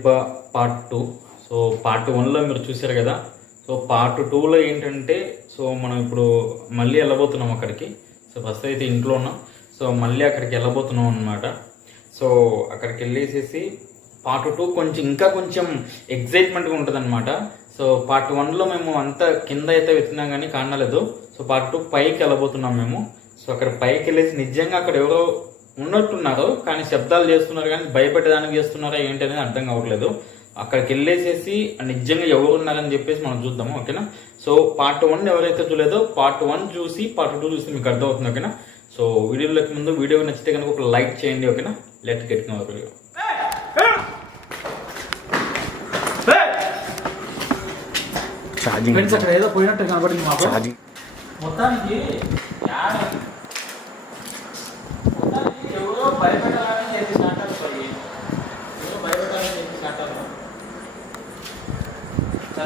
దెబ్బ part two so part వన్లో మీరు చూశారు కదా. సో పార్ట్ టూలో ఏంటంటే సో మనం ఇప్పుడు మళ్ళీ వెళ్ళబోతున్నాం అక్కడికి. సో ఫస్ట్ అయితే ఇంట్లో ఉన్నాం. సో మళ్ళీ అక్కడికి వెళ్ళబోతున్నాం అనమాట సో అక్కడికి వెళ్ళేసేసి పార్ట్ టూ కొంచెం ఇంకా కొంచెం ఎగ్జైట్మెంట్గా ఉంటుందన్నమాట. సో పార్ట్ వన్లో మేము అంత కింద అయితే వెతికినాం కానీ కానలేదు. సో పార్ట్ టూ పైకి వెళ్ళబోతున్నాం మేము. సో అక్కడ పైకి వెళ్ళేసి నిజంగా అక్కడ ఎవరో ఉన్నట్టున్నారు కానీ శబ్దాలు చేస్తున్నారు కానీ భయపెట్టడానికి చేస్తున్నారా ఏంటి అనేది అర్థం కావట్లేదు. అక్కడికి వెళ్ళేసేసి నిజంగా ఎవరు ఉన్నారని చెప్పేసి మనం చూద్దాము ఓకేనా? సో పార్ట్ వన్ ఎవరైతే చూడలేదో పార్ట్ వన్ చూసి పార్ట్ టూ చూసి మీకు అర్థమవుతుంది ఓకేనా? సో వీడియోలోకి ముందు వీడియో నచ్చితే కనుక ఒక లైక్ చేయండి ఓకేనా? Let get video charging friends అక్కడ ఏదో పోయినట్టు కనబడింది మాకు. మొత్తానికి ఎవరో భయపెట్టాలని చెప్పి నాటారు పోయి ఎవరో భయపెట్టాలని చెప్పి నాటారు చక్కగా ఉంది కదా చక్కగా. చూడండి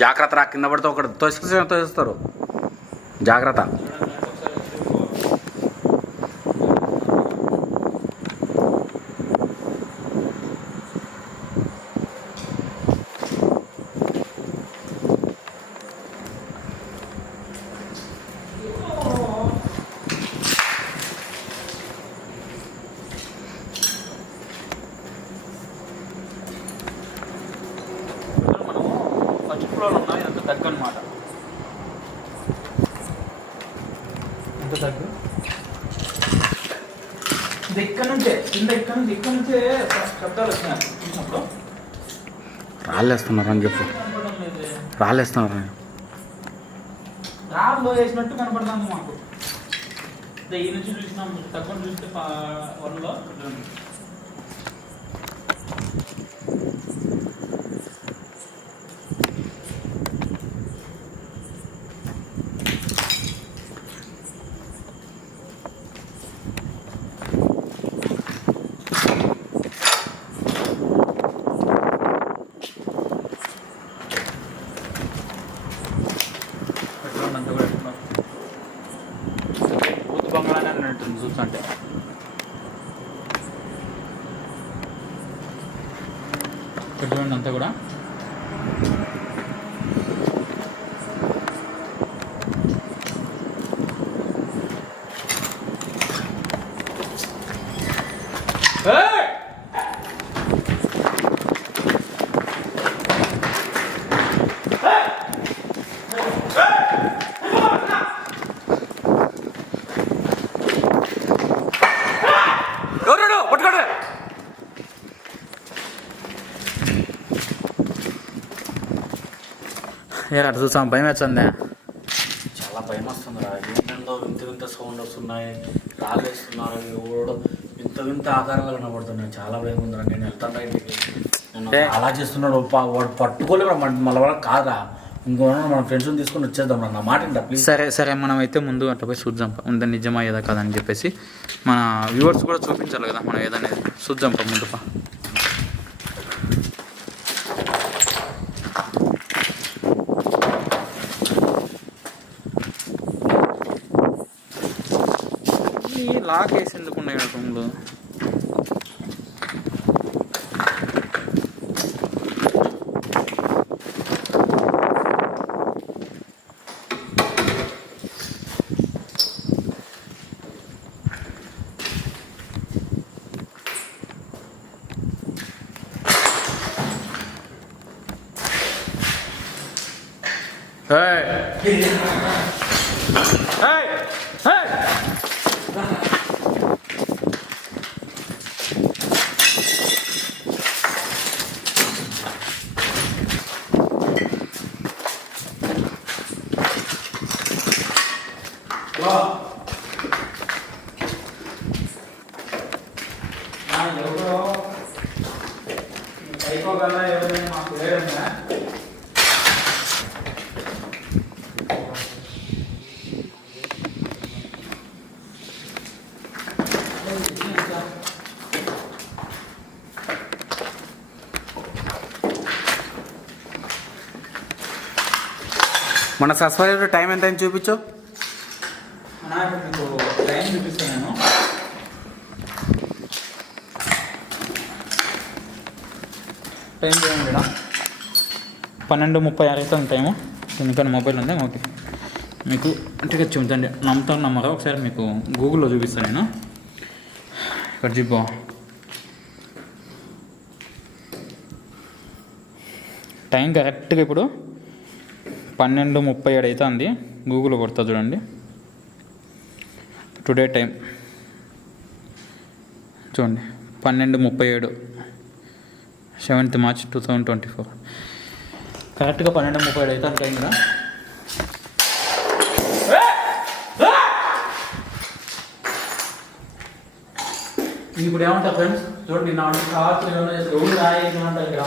జాగ్రత్త రా కింద పడితే ఒకటి తోసి తోసిస్తారు. జాగ్రత్త చూడండి ఒకసారి చూసుకో. ఇక్కడ మనము ఫస్ట్ ఫ్లోర్ ఉన్నాం ఎంత దగ్గర అనమాట ఎంత దగ్గర ఇది ఇక్కడ నుంచే కింద ఇక్కడ నుంచి ఇక్కడ నుంచే శబ్దాలు వచ్చినాయి చూసినప్పుడు. రాళ్ళేస్తున్నారు అని చెప్పు. రాళ్ళేస్తున్నారు అని. రాళ్ళు వేసినట్టు కనపడుతుంది మాకు. ఇదే ఈ నుంచి చూసినాం తక్కువ చూస్తే వన్లో. చూస్తుంటే ఇక్కడ చూడండి అంతా కూడా ఎవరు పట్టుకోండి ఏ అటు చూసాం భయం వచ్చిందే చాలా భయం వస్తుంది ఏంటందో వింత వింత సౌండ్ వస్తున్నాయి. రాగేస్తున్నారు ఎవడో వింత వింత ఆకారాలు కనబడుతున్నాయి చాలా భయం ఉంది నేను వెళ్తాను ఇంటికి? అలా చేస్తున్నాడు. వాడు మన మన వల్ల కాదా ఇంకో మన ఫ్రెండ్స్ తీసుకొని వచ్చేద్దాం. నా మాట ప్లీజ్ సరే సరే. మనం అయితే ముందు అట్లా పోయి చూద్దాం. ఉందా నిజమా ఏదా కదా అని చెప్పేసి మన వ్యూవర్స్ కూడా చూపించాలి కదా మనం ఏదనేది. చూద్దాం పా. లాక్ వేసి ఎందుకు ఉన్నాయి రూమ్లో Hey! Hey! Hey! ఎవరో అయిపోగల ఎవరైనా మాకు లేదన్నా మన సబ్స్క్రైబర్ టైం ఎంత అని చూపించు మీకు టైం చూపిస్తాను నేను టైం చూడండి పన్నెండు ముప్పై ఆరు అవుతుంది టైము ఎందుకంటే మొబైల్ ఉంది? ఓకే. మీకు అంటే చూడండి నమ్ముతాను నమ్మరా? ఒకసారి మీకు గూగుల్లో చూపిస్తాను నేను. ఇక్కడ చూపో. టైం కరెక్ట్గా ఇప్పుడు పన్నెండు ముప్పై ఏడు అవుతుంది గూగుల్లో కొడతా చూడండి. టుడే టైం చూడండి. పన్నెండు ముప్పై ఏడు. Seventh March two thousand twenty four కరెక్ట్గా పన్నెండు ముప్పై ఏడు అవుతుంది టైం కదా? ఇప్పుడు ఏమంటారు ఫ్రెండ్స్ చూడండి నా కావాల్సిన ఏమైనా రాయేది అంటారు ఇక్కడ?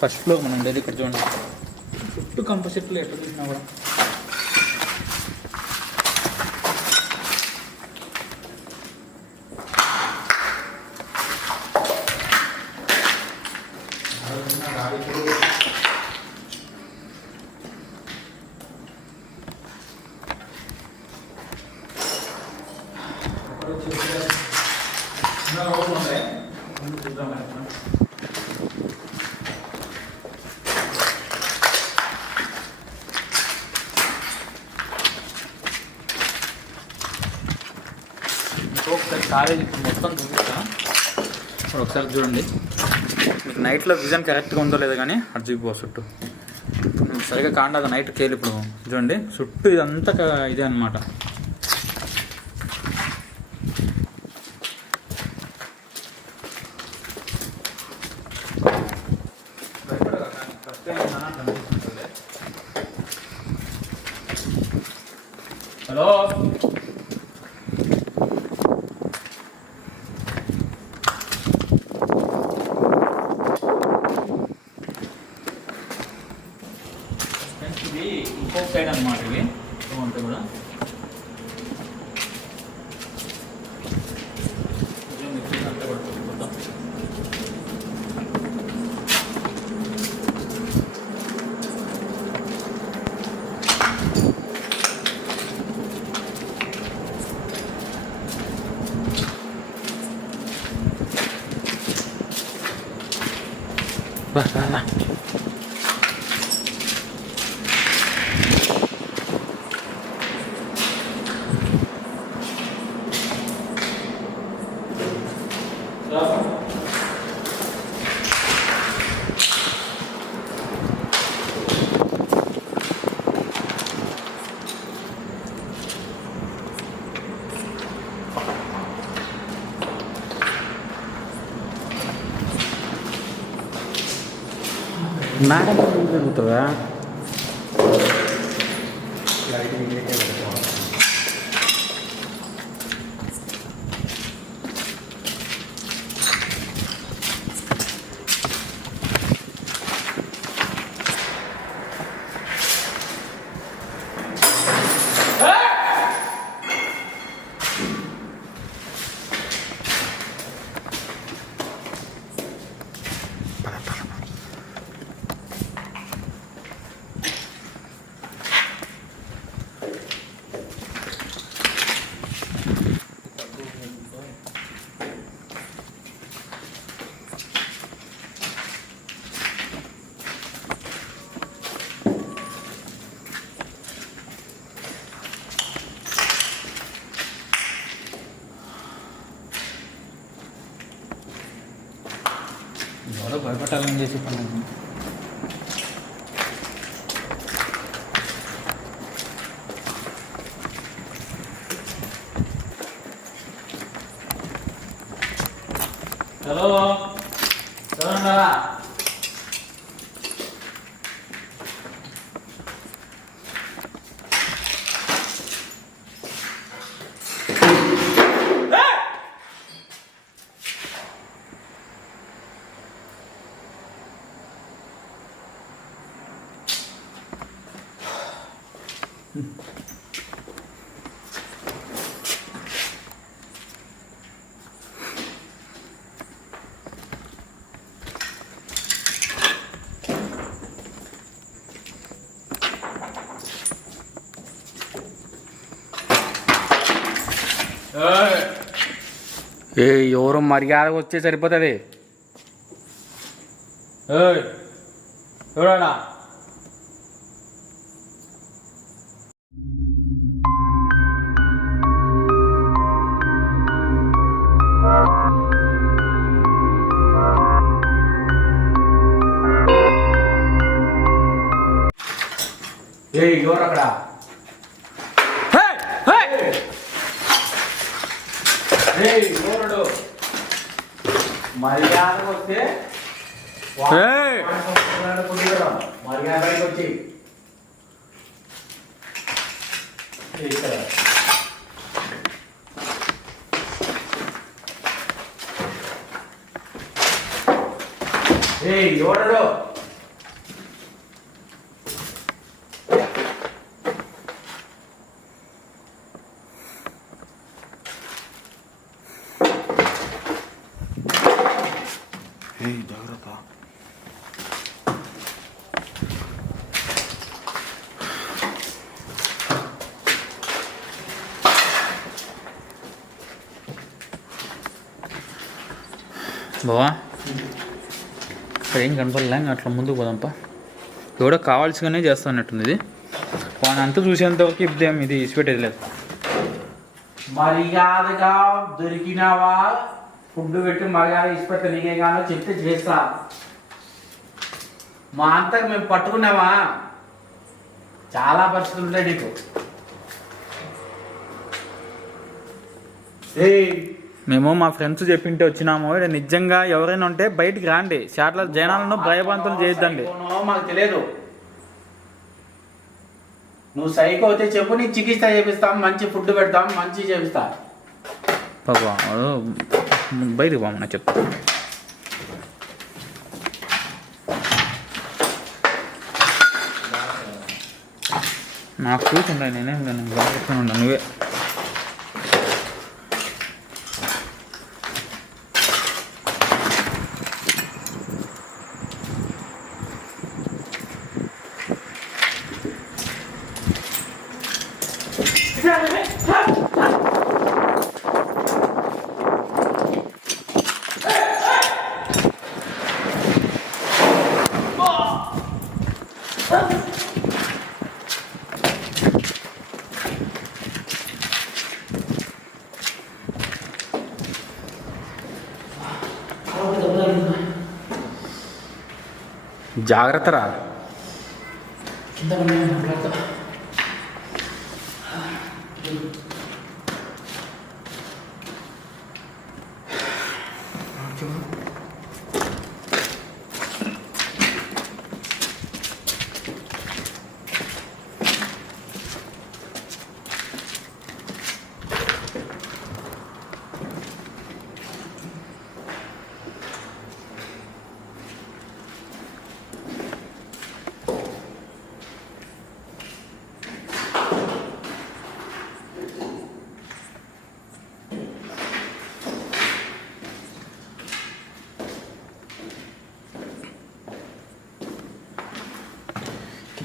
ఫస్ట్లో మనం డైలీ ఇక్కడ చూడండి చుట్టూ కంప చెట్లు ఎట్లా చూసినా కూడా మీకు ఒకసారి కాలేజ్ ఇప్పుడు మొత్తం చూపిస్తా. ఇప్పుడు ఒకసారి చూడండి. మీకు నైట్లో విజన్ కరెక్ట్గా ఉందో లేదో కానీ అటు చూపిపో చుట్టూ. సరిగ్గా సరిగా నైట్ కేలి ఇప్పుడు. చూడండి చుట్టూ ఇదంతా ఇదే అనమాట హలో. 来来来 మేడం జరుగుతుందా ఎవరో భయపడాలని చేసి పని హలో చూడండా ఏ ఎవరు మర్యాద వచ్చే సరిపోతుంది. ఎవడా ఏ ఎవరు అక్కడ? మర్యాద వస్తే ఏయ్! మర్యాద బయటకు వచ్చి. ఇక్కడ. ఏయ్ ఎవడడు బావా? ఇక్కడ ఏం కనపడలే అట్లా ముందుకు పోదాంపా. ఎవడో కావాల్సిగానే చేస్తున్నట్టుంది ఇది. వాని అంతా చూసేంత వరకు ఇద్దాం ఇది ఇసిపెట్టేది లేదు. మర్యాదగా దొరికినావా? ఫుడ్ పెట్టి ఇచ్చిపెట్ట నీకే కానో చెప్తే చేస్తా. మా అంతకు మేము పట్టుకున్నావా చాలా పరిస్థితులు ఉంటాయి నీకు. మేము మా ఫ్రెండ్స్ చెప్పింటే వచ్చినాము. నిజంగా ఎవరైనా ఉంటే బయటికి రాండి. చాట్ల జనాలను భయభ్రాంతులు చేయొద్దండి. మాకు తెలియదు. నువ్వు సైకో అయితే చెప్పు నీకు చికిత్స చేపిస్తాం మంచి ఫుడ్ పెడతాం మంచి చేపిస్తా. బయటికి పోమన్నా చెప్తా నాకు కూర్చుండే నేనేం నేను బాగా ఉండా నువ్వే జాగ్రత్త రా.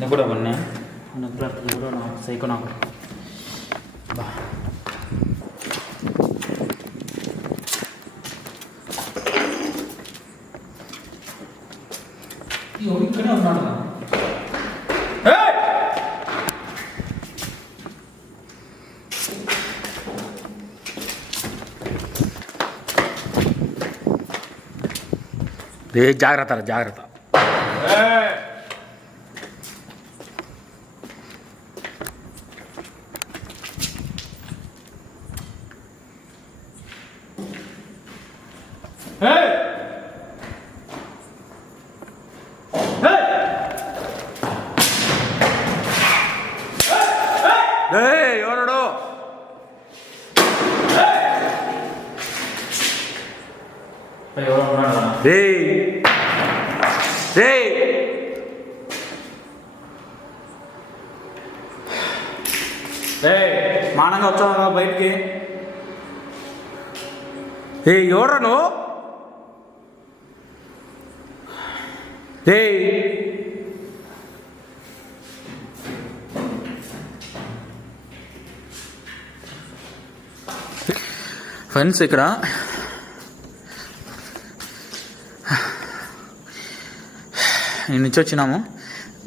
కింద కూడా ఉన్నా సైకో నాకు బా ఇక్కడే ఉన్నాడు ఏ జాగ్రత్త రా, జాగ్రత్త ఏయ్, రేయ్. రేయ్. రేయ్ మానంగా వచ్చావు బయటికి. ఏ ఎవరు నువ్వు? రేయ్. ఫ్రెండ్స్ ఇక్కడ నుంచి వచ్చినాము.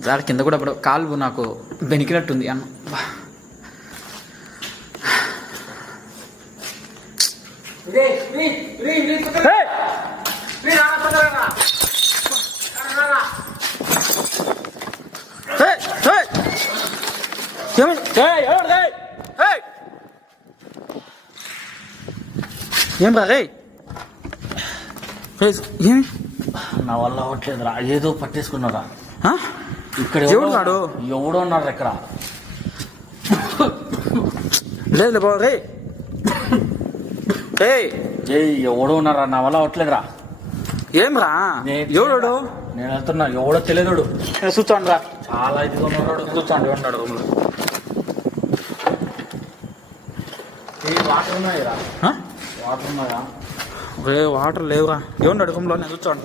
దాని కింద కూడా ఇప్పుడు కాలు నాకు బెనికినట్టుంది అన్న! ఏం రా? రే ఏమి? నా వల్ల అవ్వట్లేదురా. ఏదో పట్టేసుకున్నారా? ఆ? ఇక్కడ ఎవడు వాడు? ఎవడో ఉన్నారు ఇక్కడ? లేదు బాబు రే. ఏ ఎవడో ఉన్నారా? నా వల్ల అవ్వట్లేదురా. ఏం రా ఎవడు నేను వెళ్తున్నా. ఎవడో తెలియదు చూస్తాను రా. చాలా ఇదిగా ఉన్నాడు. చూస్తాను ఉన్నాడు రూమ్లో. వాటర్ ఉన్నాయిరా వాటర్ ఉన్నాయా? వాటర్ లేవురా. ఏమన్నాడు రూమ్లో నేను చూస్తాను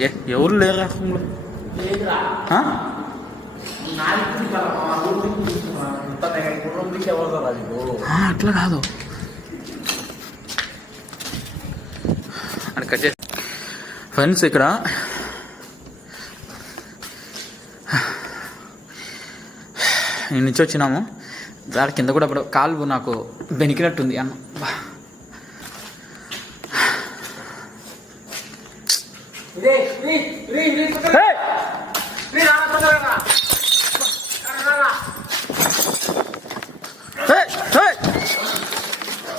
ఏ ఎవరు లేరా రూమ్లో? అట్లా కాదు. అని కట్ చేసి ఫ్రెండ్స్ ఇక్కడ నేను నుంచి వచ్చినాము. దాని కింద కూడా ఇప్పుడు కాలు నాకు బెనికినట్టుంది అన్న బా. ఏయ్! ఏయ్! ఏయ్! ఏమైంది? ఏయ్, ఎవరిది?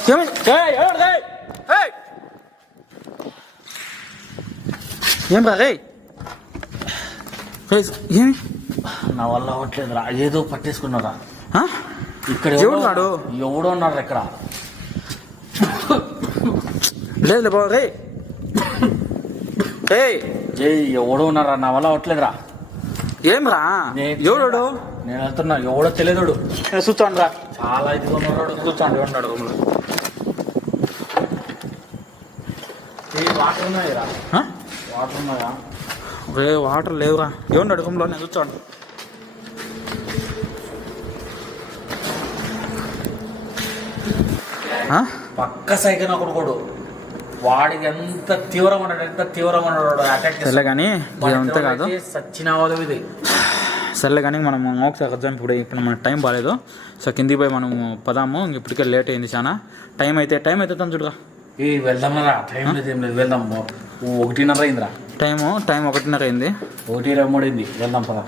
ఏయ్! ఏం రా రే ఏమి నా వల్ల అవ్వట్లేదురా ఏదో పట్టేసుకున్నారా? ఇక్కడ ఎవడు వాడు? ఎవడో ఉన్నారు ఇక్కడ? లేదు బాబు రే ఏయ్ ఏ ఎవడో ఉన్నారా? నా వల్ల అవ్వట్లేదురా. ఏం రా ఎవడు నేను వెళ్తున్నా ఎవడో తెలియదు చూస్తాను రా చాలా ఇదిగా ఉన్నాడు చూస్తాను ఉన్నాడు రూమ్లో ఈ వాటర్ ఉన్నాయిరా ఆ? వాటర్ ఉన్నాయా రే వాటర్ లేవురా. ఏమన్నాడు రూమ్లో నేను ఆ? పక్క సైకిల్ ఒకడు వాడికి ఎంత తీవ్రంగా ఉన్నాడు ఎంత తీవ్రంగా ఉన్నాడు అటాక్ సర్లే కానీ ఇదంతా కాదు. సచ్చినవదం ఇది. సర్లే కానీ మనం ఒకసారి ఎగ్జామ్ ఇప్పుడు ఇప్పుడు మన టైం బాగాలేదు సో కిందికి పోయి మనం పదాము. ఇంక ఇప్పటికే లేట్ అయింది చాలా టైం అయితే టైం అయితే తను చూడరా. ఏ వెళ్దాంరా. టైం లేదు ఏం లేదు. వెళ్దాం. ఒకటిన్నర అయిందిరా. టైము టైం ఒకటిన్నర అయింది. ఒకటి ఇరవై మూడు అయింది వెళ్దాం పద.